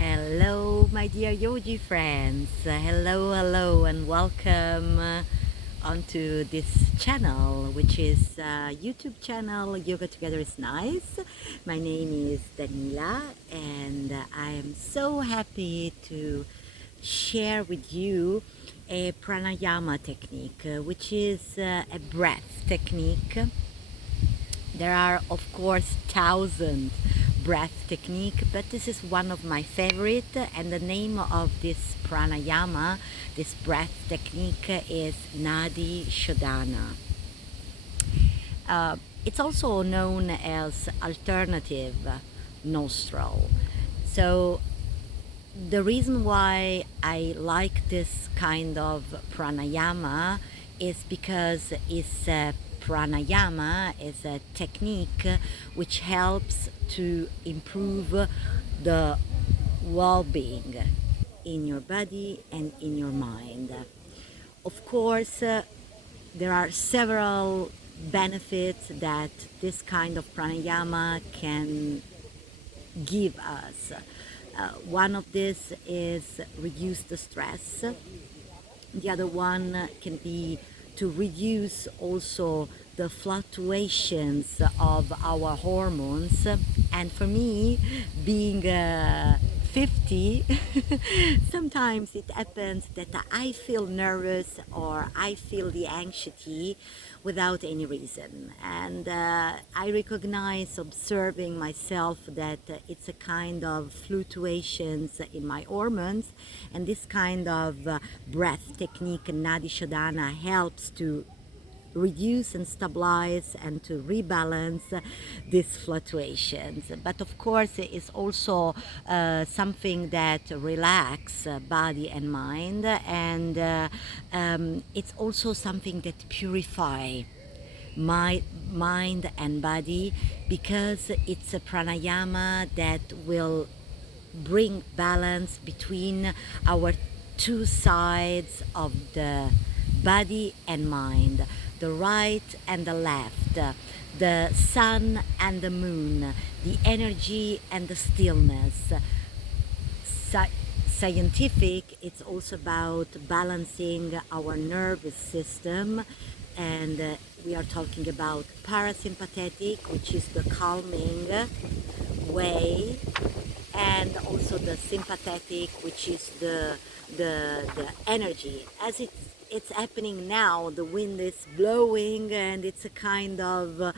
Hello, my dear yogi friends. Hello, and welcome onto this channel, which is YouTube channel Yoga Together is Nice. My name is Daniela, and I am so happy to share with you a pranayama technique, which is a breath technique. There are, of course, thousands breath technique, but this is one of my favorite, and the name of this pranayama, this breath technique, is Nadi Shodhana. It's also known as alternative nostril. So the reason why I like this kind of pranayama is because it's a pranayama is a technique which helps to improve the well-being in your body and in your mind. Of course, there are several benefits that this kind of pranayama can give us. One of this is reduce the stress. The other one can be to reduce also the fluctuations of our hormones. And for me, being 50, sometimes it happens that I feel nervous or I feel the anxiety without any reason. And I recognize, observing myself, that it's a kind of fluctuations in my hormones, and this kind of breath technique, Nadi Shodhana, helps to reduce and stabilize and to rebalance these fluctuations. But of course, it's also something that relax body and mind, and it's also something that purify my mind and body, because it's a pranayama that will bring balance between our two sides of the body and mind, the right and the left, the sun and the moon, the energy and the stillness. Scientific, it's also about balancing our nervous system, and we are talking about parasympathetic, which is the calming way, and also the sympathetic, which is the energy. As it's happening now, the wind is blowing, and it's a kind of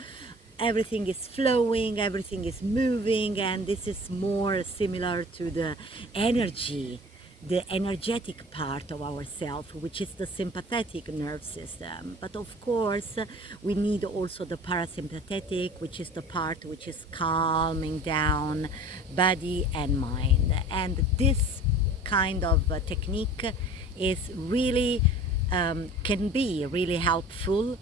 everything is flowing, everything is moving, and this is more similar to the energy, the energetic part of ourself, which is the sympathetic nerve system. But of course, we need also the parasympathetic, which is the part which is calming down body and mind. And this kind of technique is really can be really helpful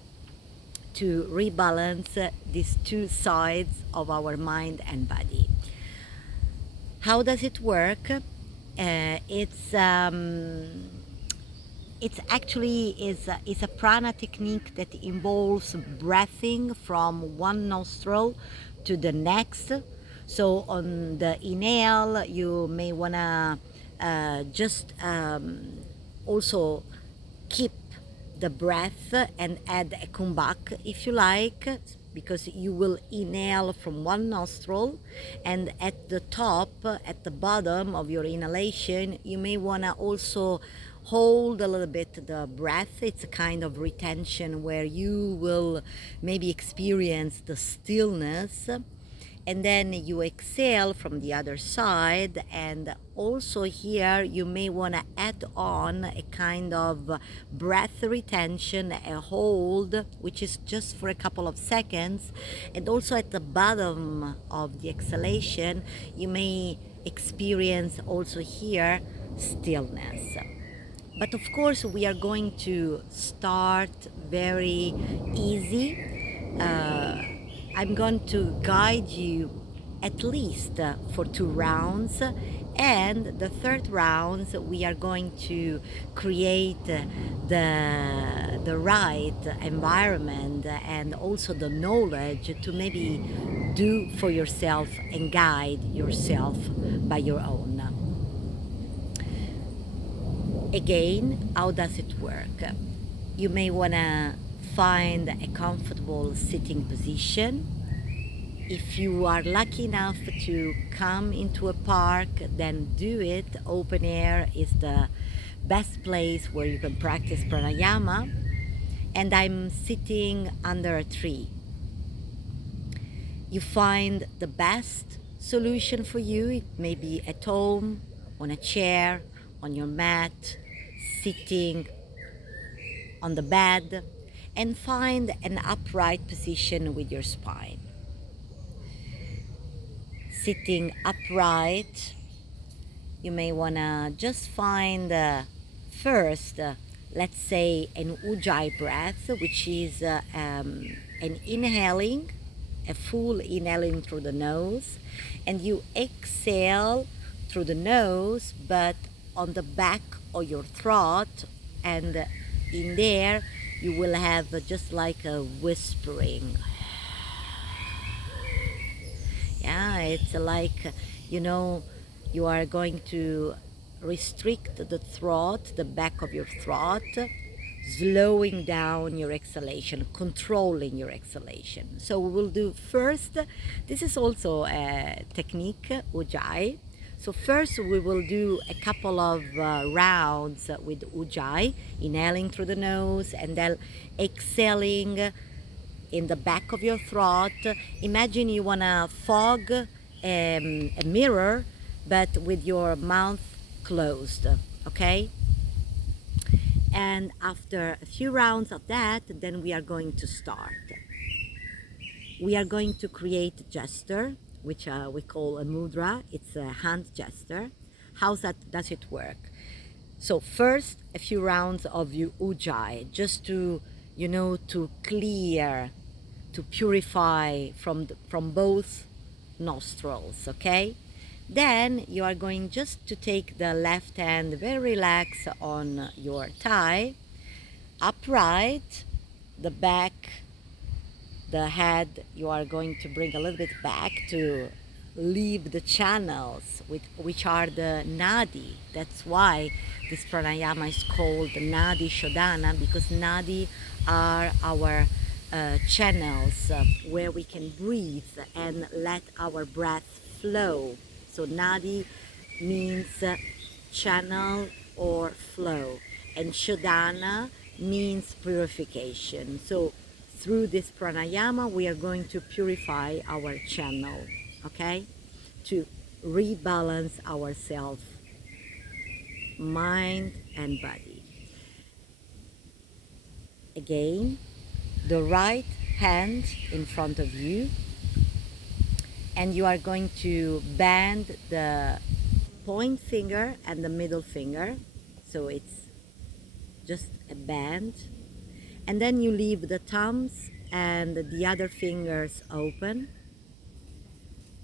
to rebalance these two sides of our mind and body. How does it work? It's actually is a prana technique that involves breathing from one nostril to the next. So on the inhale, you may wanna just also keep the breath and add a kumbhak if you like, because you will inhale from one nostril, and at the top, at the bottom of your inhalation, you may want to also hold a little bit the breath. It's a kind of retention where you will maybe experience the stillness, and then you exhale from the other side. And also here you may want to add on a kind of breath retention, a hold, which is just for a couple of seconds. And also at the bottom of the exhalation, you may experience also here stillness. But of course, we are going to start very easy. I'm going to guide you at least for 2 rounds, and the third round we are going to create the right environment and also the knowledge to maybe do for yourself and guide yourself by your own. Again, how does it work? You may want to find a comfortable sitting position. If you are lucky enough to come into a park, then do it. Open air is the best place where you can practice pranayama. And I'm sitting under a tree. You find the best solution for you. It may be at home, on a chair, on your mat, sitting on the bed, and find an upright position with your spine. Sitting upright, you may want to just find first, let's say, an ujjayi breath, which is an inhaling, a full inhaling through the nose, and you exhale through the nose, but on the back of your throat, and in there you will have just like a whispering. Yeah, it's like, you are going to restrict the throat, the back of your throat, slowing down your exhalation, controlling your exhalation. So we will do first, this is also a technique, ujjayi. So first we will do a couple of rounds with ujjayi, inhaling through the nose and then exhaling in the back of your throat. Imagine you want to fog a mirror, but with your mouth closed, okay? And after a few rounds of that, then we are going to start. We are going to create a gesture, which we call a mudra. It's a hand gesture. How does it work? So first, a few rounds of your ujjayi, just to, to clear, to purify from both nostrils, okay? Then you are going just to take the left hand very relaxed on your thigh, upright, the back, the head, you are going to bring a little bit back to leave the channels, which are the nadi. That's why this pranayama is called Nadi Shodhana, because nadi are our channels where we can breathe and let our breath flow. So nadi means channel or flow, and Shodhana means purification. So through this pranayama, we are going to purify our channel, okay? To rebalance ourselves, mind and body. Again, the right hand in front of you, and you are going to bend the point finger and the middle finger, so it's just a bend, and then you leave the thumbs and the other fingers open.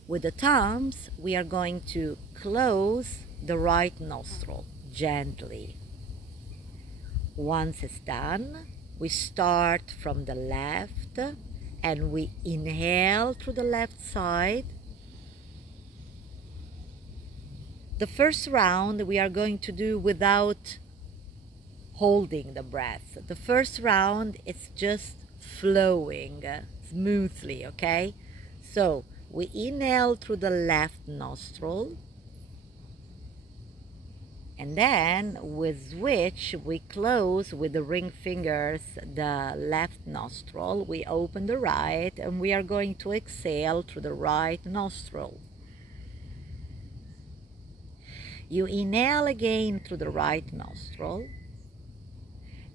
With the thumbs, we are going to close the right nostril gently. Once it's done, we start from the left and we inhale through the left side. The first round we are going to do without holding the breath. The first round it's just flowing smoothly, okay? So we inhale through the left nostril, and then with which we close with the ring fingers the left nostril. We open the right, and we are going to exhale through the right nostril. You inhale again through the right nostril,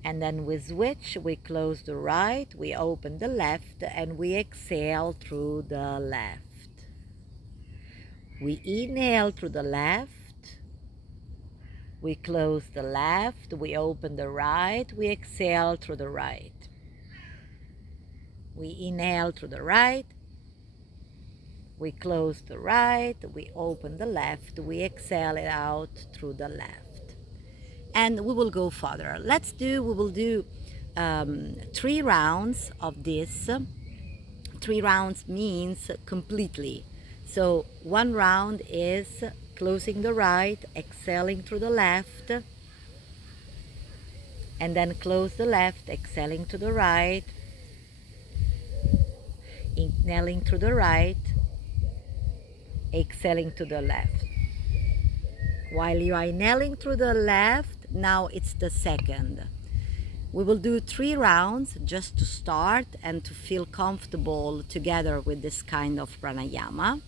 and then with which we close the right, we open the left, and we exhale through the left. We inhale through the left, we close the left, we open the right, we exhale through the right. We inhale through the right, we close the right, we open the left, we exhale it out through the left. And we will go further. We will do 3 rounds of this. 3 rounds means completely. So 1 round is closing the right, exhaling through the left, And then close the left, exhaling to the right, inhaling through the right, exhaling to the left. While you are inhaling through the left, now it's the second. We will do 3 rounds just to start and to feel comfortable together with this kind of pranayama.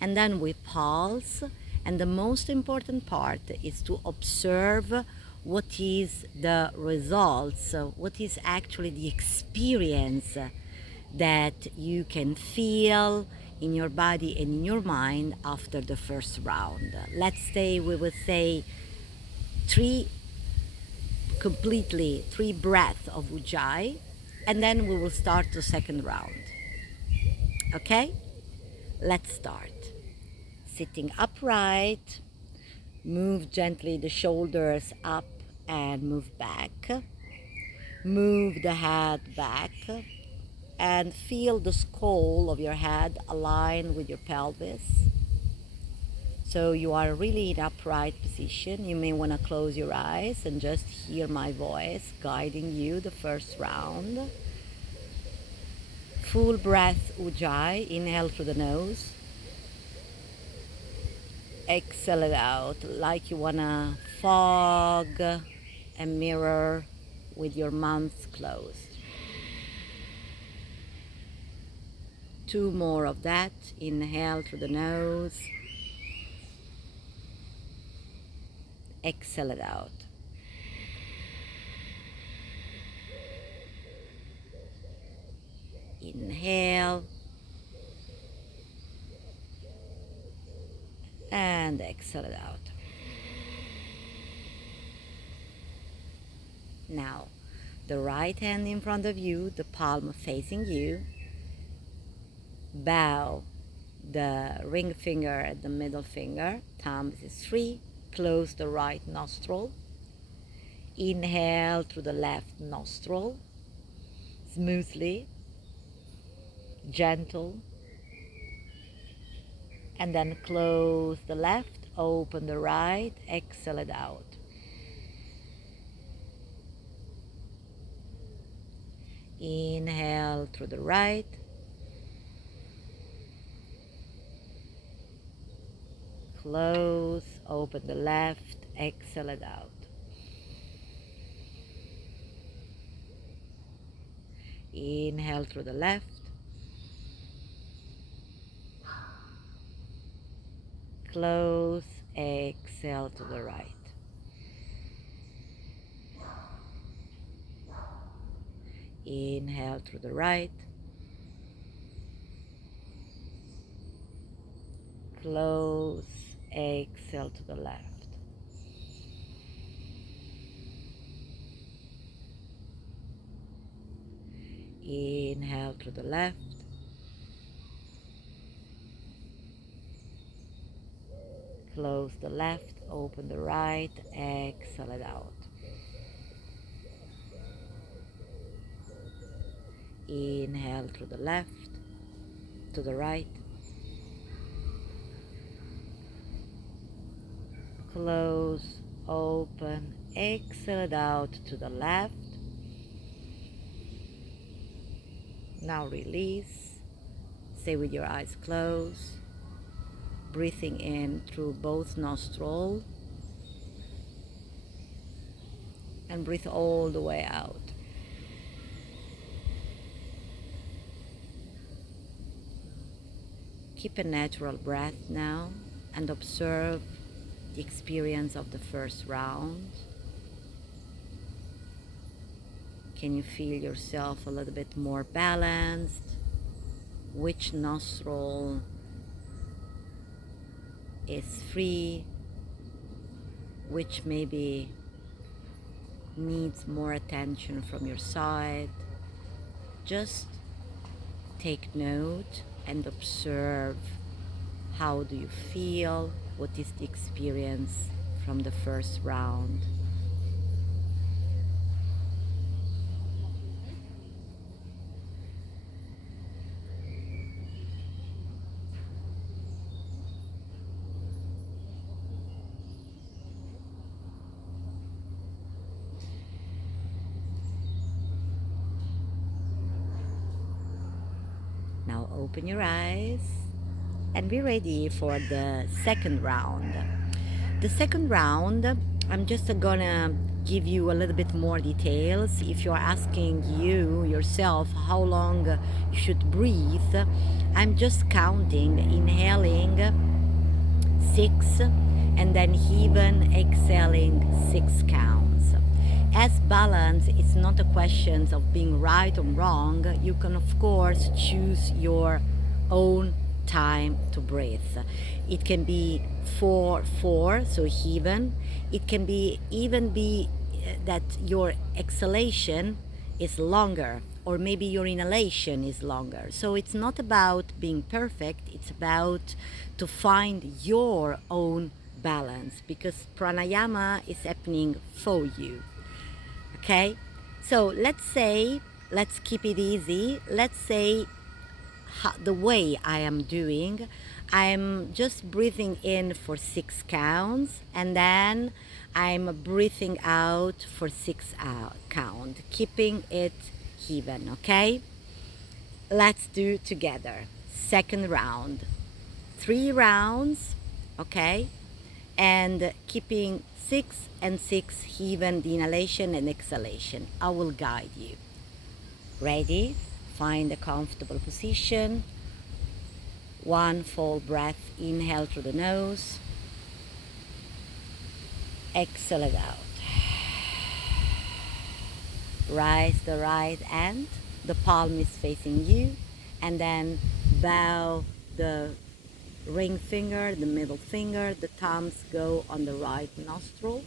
And then we pulse. And the most important part is to observe what is the results, what is actually the experience that you can feel in your body and in your mind after the first round. Let's say we will say 3 breaths of Ujjayi, and then we will start the second round. Okay? Let's start. Sitting upright, move gently the shoulders up and move back. Move the head back and feel the skull of your head align with your pelvis. So you are really in upright position. You may want to close your eyes and just hear my voice guiding you the first round. Full breath Ujjayi. Inhale through the nose. Exhale it out like you want to fog a mirror with your mouth closed. 2 more of that. Inhale through the nose. Exhale it out. Inhale and exhale it out. Now, the right hand in front of you, the palm facing you. Bow the ring finger and the middle finger. Thumb is free. Close the right nostril. Inhale through the left nostril. Smoothly. Gentle. And then close the left. Open the right. Exhale it out. Inhale through the right. Close, open the left, exhale it out. Inhale through the left. Close, exhale to the right. Inhale through the right. Close, exhale to the left. Inhale through the left. Close the left, open the right, exhale it out. Inhale through the left, to the right. Close, open, exhale it out to the left. Now release. Stay with your eyes closed. Breathing in through both nostrils. And breathe all the way out. Keep a natural breath now and observe the experience of the first round. Can you feel yourself a little bit more balanced? Which nostril is free? Which maybe needs more attention from your side? Just take note and observe. How do you feel? What is the experience from the first round? open your eyes and be ready for the second round. The second round, I'm just gonna give you a little bit more details. If you're asking you yourself how long you should breathe, I'm just counting, inhaling 6 and then even exhaling 6 counts. As balance, it's not a question of being right or wrong. You can, of course, choose your own time to breathe. It can be 4-4, so even. It can be even be that your exhalation is longer, or maybe your inhalation is longer. So it's not about being perfect, it's about to find your own balance, because pranayama is happening for you. Okay, so let's keep it easy. Let's say the way I am doing, I'm just breathing in for 6 counts, and then I'm breathing out for 6 count, keeping it even. Okay, let's do together. Second round, 3 rounds. Okay, and keeping 6 and 6 even, the inhalation and exhalation. I will guide you. Ready? Find a comfortable position. 1 full breath, inhale through the nose, exhale it out. Raise the right hand, the palm is facing you, and then bow the ring finger, the middle finger, the thumbs go on the right nostril.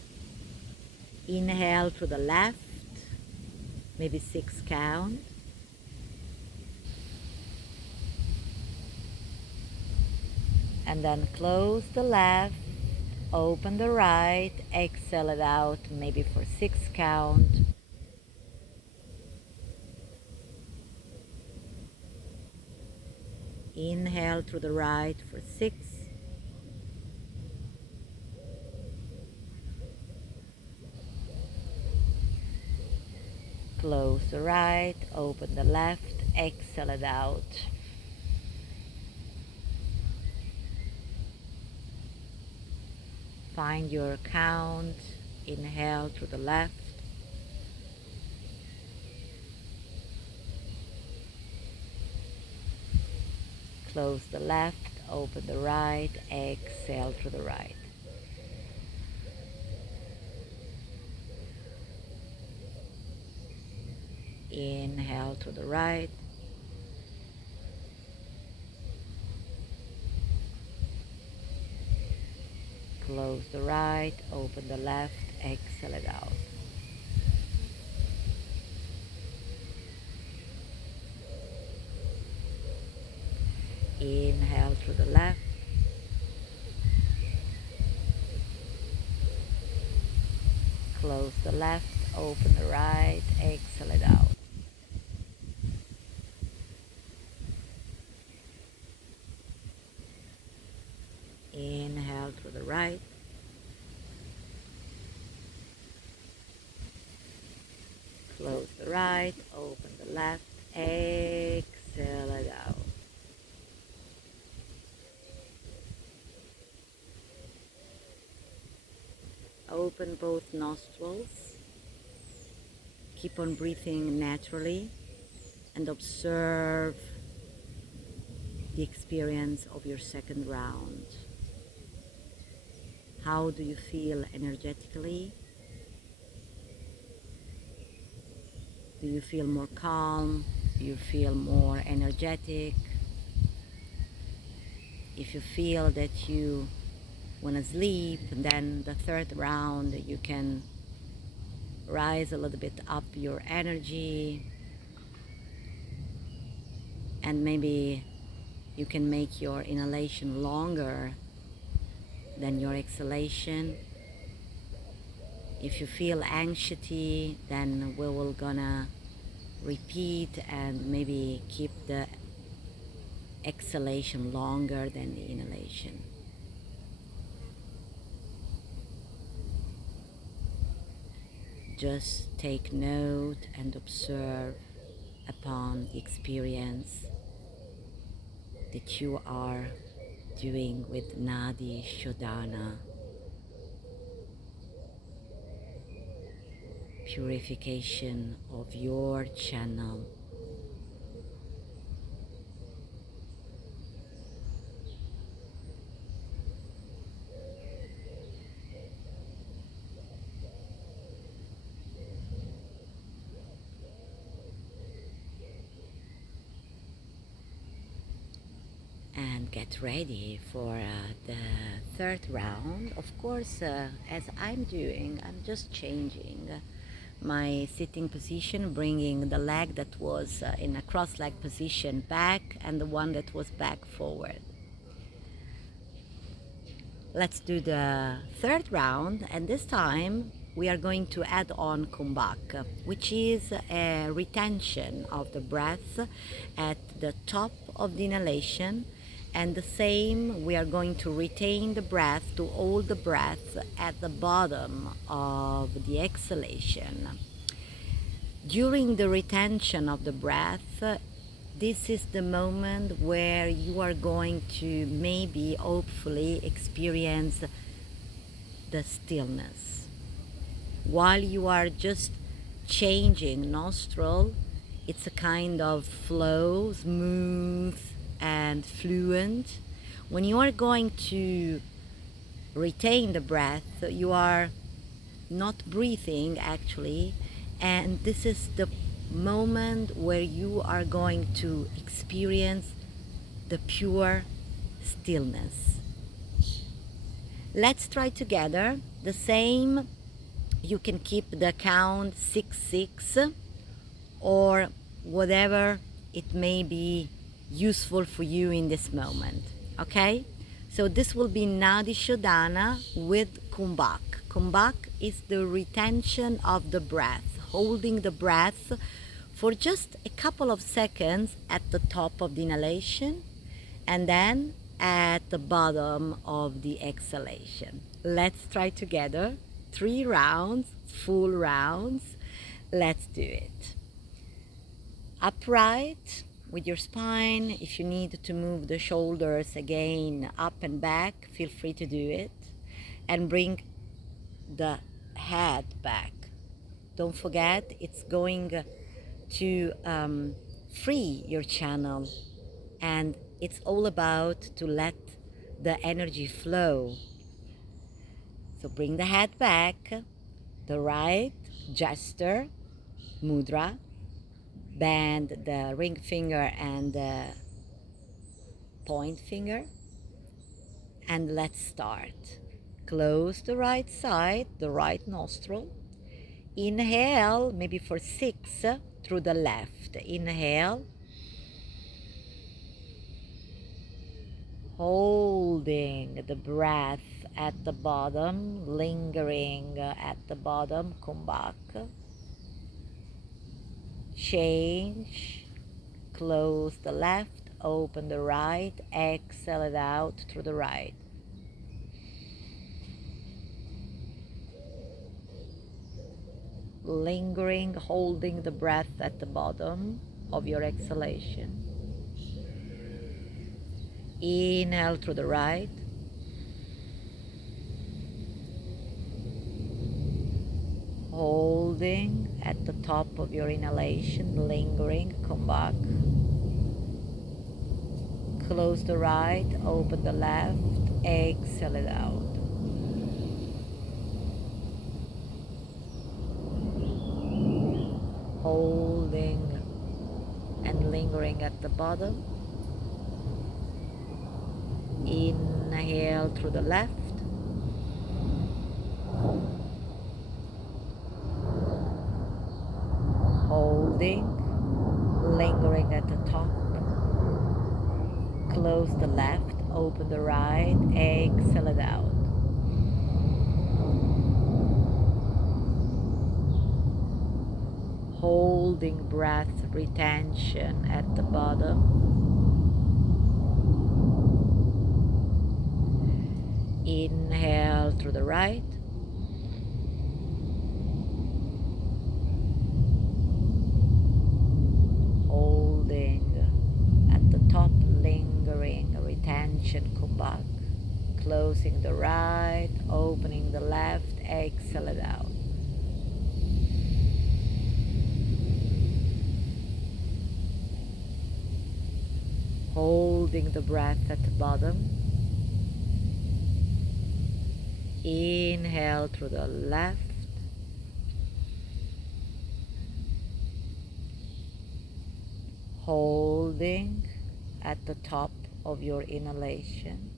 Inhale through the left, maybe 6 count. And then close the left, open the right, exhale it out, maybe for 6 count. Inhale through the right for 6. Close the right, open the left, exhale it out. Find your count. Inhale through the left. Close the left, open the right, exhale through the right. Inhale through the right. Close the right, open the left, exhale it out. Inhale through the left. Close the left, open the right, exhale it out. Inhale through the right. Close the right, open the left, exhale it out. Open both nostrils. Keep on breathing naturally and observe the experience of your second round. How do you feel energetically? Do you feel more calm? Do you feel more energetic? If you feel that you want to sleep, then the third round you can rise a little bit up your energy, and maybe you can make your inhalation longer than your exhalation. If you feel anxiety, then we will gonna repeat and maybe keep the exhalation longer than the inhalation. Just take note and observe upon the experience that you are doing with Nadi Shodhana, purification of your channel. And get ready for the third round. Of course, as I'm doing, I'm just changing my sitting position, bringing the leg that was in a cross-leg position back and the one that was back forward. Let's do the third round, and this time we are going to add on kumbhak, which is a retention of the breath at the top of the inhalation, and the same, we are going to retain the breath, to hold the breath at the bottom of the exhalation. During the retention of the breath, this is the moment where you are going to maybe, hopefully, experience the stillness. While you are just changing nostril, it's a kind of flow, smooth and fluent. When you are going to retain the breath, you are not breathing actually, and this is the moment where you are going to experience the pure stillness. Let's try together the same. You can keep the count 6-6 or whatever it may be useful for you in this moment. Okay? So this will be Nadi Shodhana with kumbhak. Kumbhak is the retention of the breath, holding the breath for just a couple of seconds at the top of the inhalation and then at the bottom of the exhalation. Let's try together. 3 rounds, full rounds. Let's do it. Upright with your spine. If you need to move the shoulders again up and back, feel free to do it. And bring the head back. Don't forget, it's going to free your channel, and it's all about to let the energy flow. So bring the head back, the right gesture, mudra, bend the ring finger and the point finger, and let's start. Close the right side, the right nostril. Inhale, maybe for 6 through the left. Inhale. Holding the breath at the bottom, lingering at the bottom, kumbhak. Change. Close the left, open the right, exhale it out through the right. Lingering, holding the breath at the bottom of your exhalation. Inhale through the right. Holding at the top of your inhalation, lingering, come back. Close the right, open the left, exhale it out. Holding and lingering at the bottom. Inhale through the left. Holding, lingering at the top. Close the left, open the right, exhale it out. Holding breath retention at the bottom. Inhale through the right. Holding at the top, lingering. Closing the right, opening the left, exhale it out. Holding the breath at the bottom. Inhale through the left. Holding at the top of your inhalation.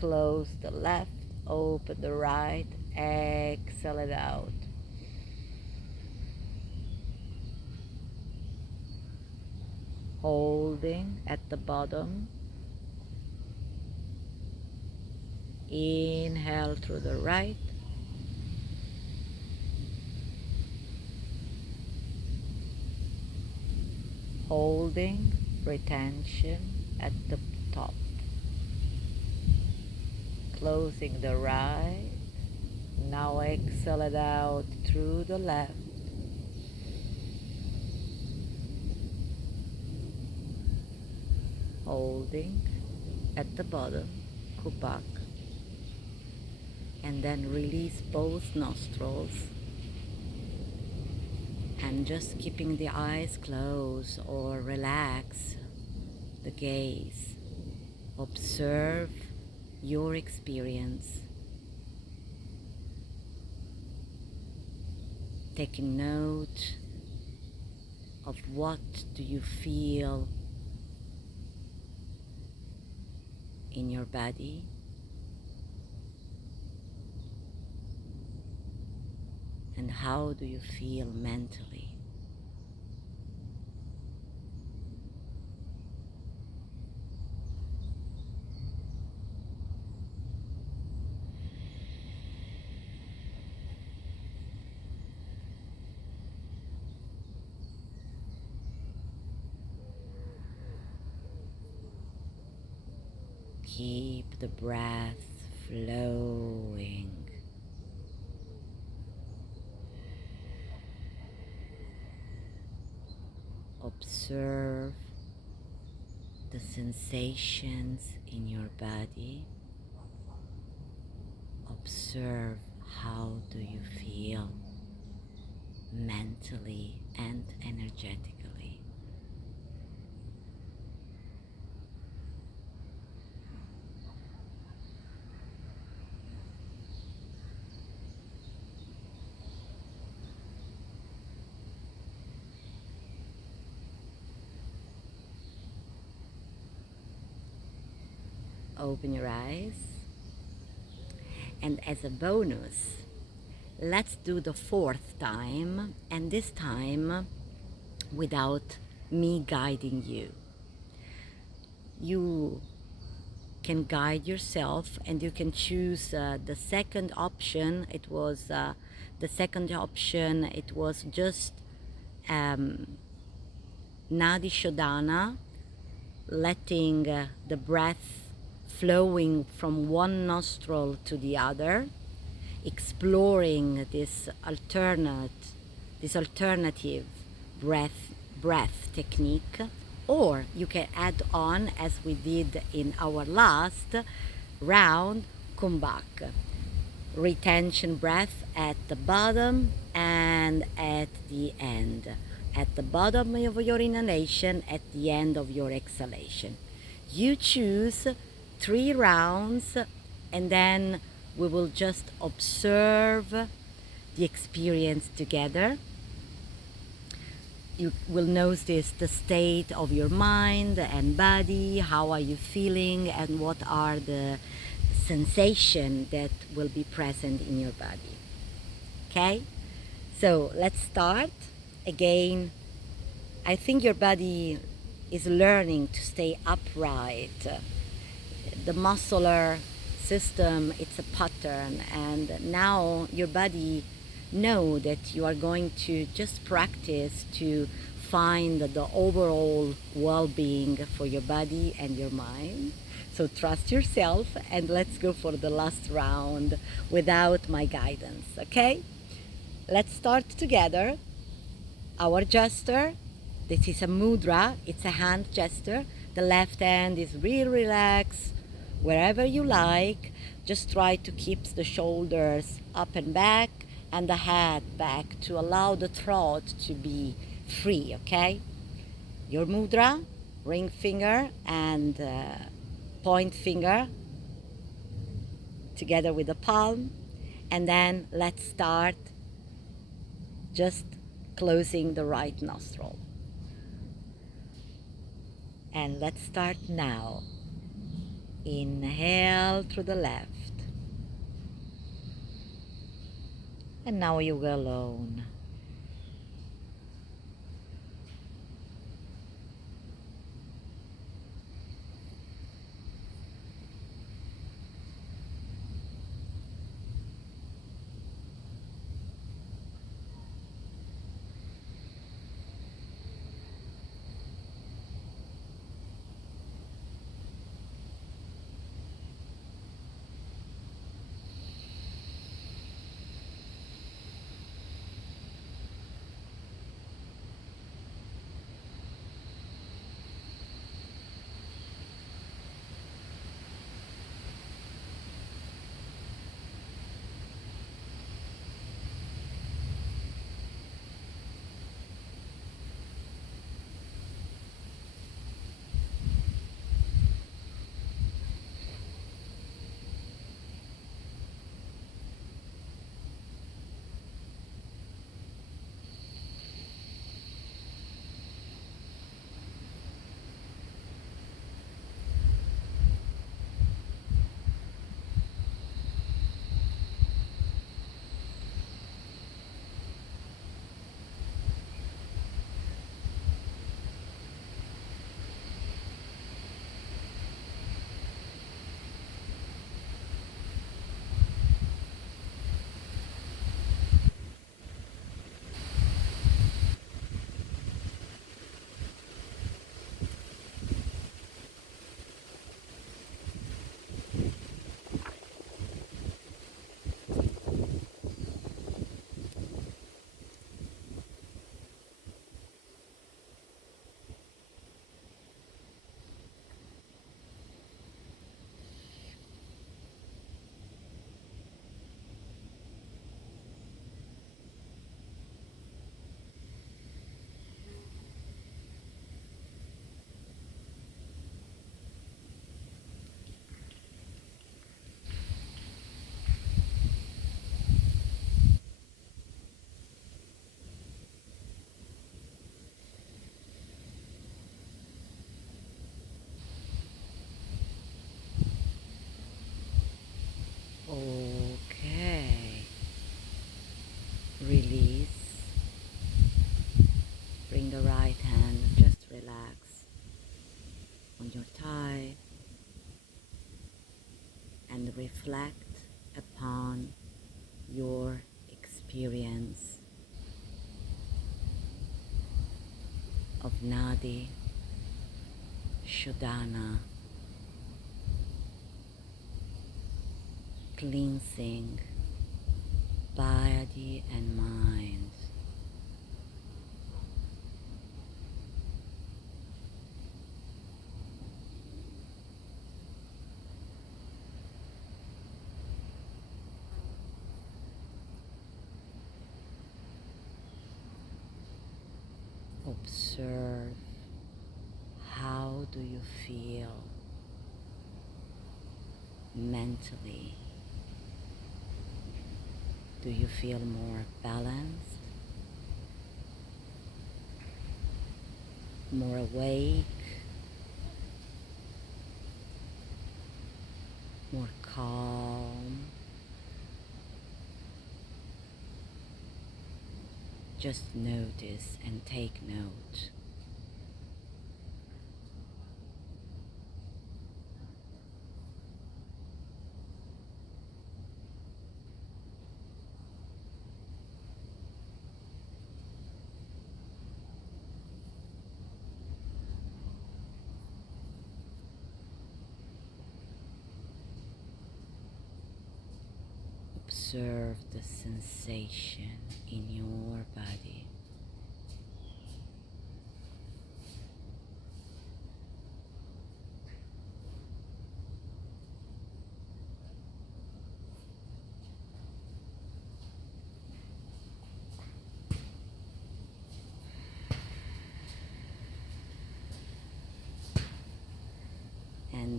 Close the left, open the right, exhale it out. Holding at the bottom. Inhale through the right. Holding, retention at the top. Closing the right. Now exhale it out through the left. Holding at the bottom, go back. And then release both nostrils. And just keeping the eyes closed or relax the gaze. Observe your experience. Taking note of what do you feel in your body. And how do you feel mentally? Keep the breath flowing. Observe the sensations in your body. Observe how do you feel mentally and energetically. Open your eyes, and as a bonus, let's do the fourth time, and this time without me guiding you. You can guide yourself, and you can choose the second option. It was just Nadi Shodhana, letting the breath flowing from one nostril to the other, exploring this alternative breath technique. Or you can add on, as we did in our last round, kumbhak, retention breath at the bottom and at the end. At the bottom of your inhalation, at the end of your exhalation. You choose 3 rounds, and then we will just observe the experience together. You will notice the state of your mind and body, how are you feeling, and what are the sensations that will be present in your body. Okay? So let's start. Again, I think your body is learning to stay upright. The muscular system, it's a pattern, and now your body know that you are going to just practice to find the overall well-being for your body and your mind. So trust yourself, and let's go for the last round without my guidance, okay? Let's start together. Our gesture, this is a mudra, it's a hand gesture. The left hand is really relaxed, wherever you like. Just try to keep the shoulders up and back and the head back to allow the throat to be free, okay? Your mudra, ring finger and point finger together with the palm, and then let's start just closing the right nostril. And let's start now. Inhale through the left. And now you go alone. Okay. Release. Bring the right hand, just relax on your thigh and reflect upon your experience of Nadi Shodhana, cleansing body and mind. Observe, how do you feel mentally? Do you feel more balanced, more awake, more calm? Just notice and take note. Observe the sensation in your body.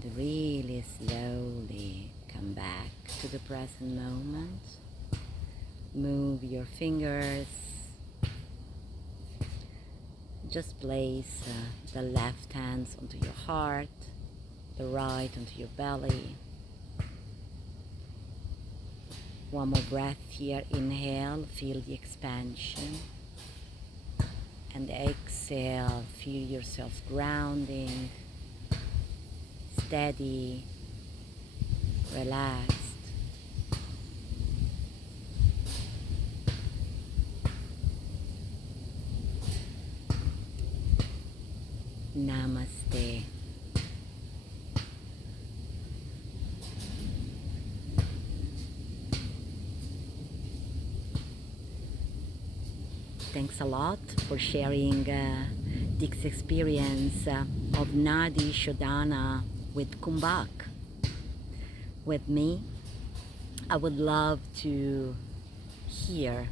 And really slowly come back to the present moment. Move your fingers. Just place the left hands onto your heart, the right onto your belly. One more breath here. Inhale, feel the expansion. And exhale, feel yourself grounding, steady, relaxed. Namaste. Thanks a lot for sharing this experience of Nadi Shodhana with Kumbhak with me. I would love to hear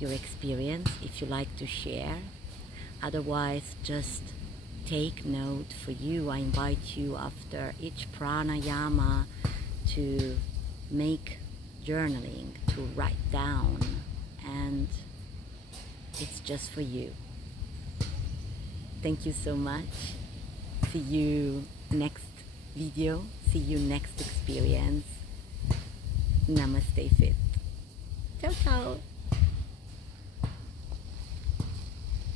your experience if you like to share. Otherwise, just take note for you. I invite you after each pranayama to make journaling, to write down, and it's just for you. Thank you so much. See you next video. See you next experience. Namaste Fit. Ciao, ciao.